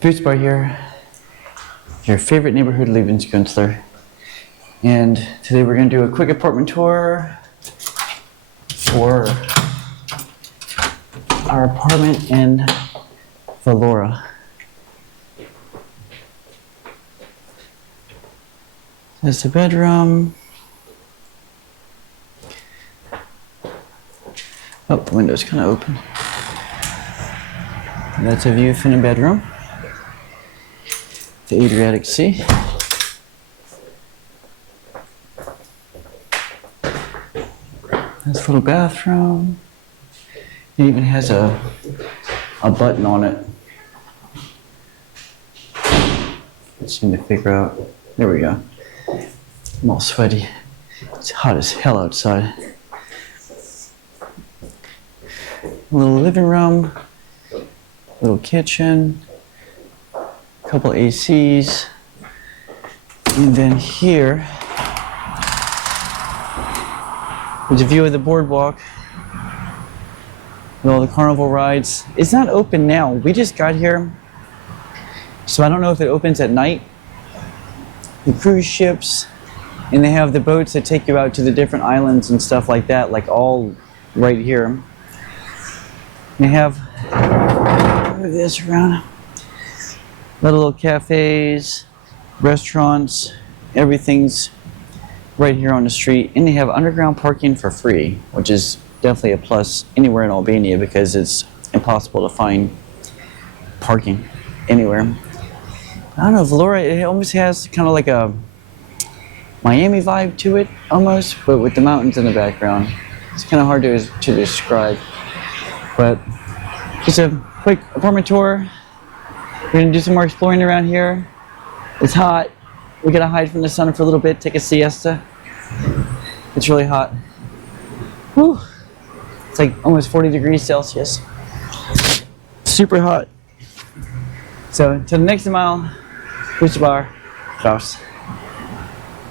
Boots Bar here, your favorite neighborhood Lebenskünstler. And today we're going to do a quick apartment tour for our apartment in Vlorë. There's the bedroom. Oh, the window's kind of open. And that's a view from the bedroom. The Adriatic Sea. This little bathroom. It even has a button on it. Just need to figure out. There we go. I'm all sweaty. It's hot as hell outside. A little living room. Little kitchen. Couple ACs. And then here there's a view of the boardwalk with all the carnival rides. It's not open now. We just got here, so I don't know if it opens at night. The cruise ships, and they have the boats that take you out to the different islands and stuff like that, like all right here. They have this around. Little cafes, restaurants, everything's right here on the street, and they have underground parking for free, which is definitely a plus anywhere in Albania because it's impossible to find parking anywhere. I don't know, Vlorë, it almost has kind of like a Miami vibe to it, almost, but with the mountains in the background. It's kind of hard to describe, but just a quick apartment tour. We're gonna do some more exploring around here. It's hot. We gotta hide from the sun for a little bit, take a siesta. It's really hot. Whew. It's like almost 40 degrees Celsius. Super hot. So until the next mile, Boots Bar, Klaus.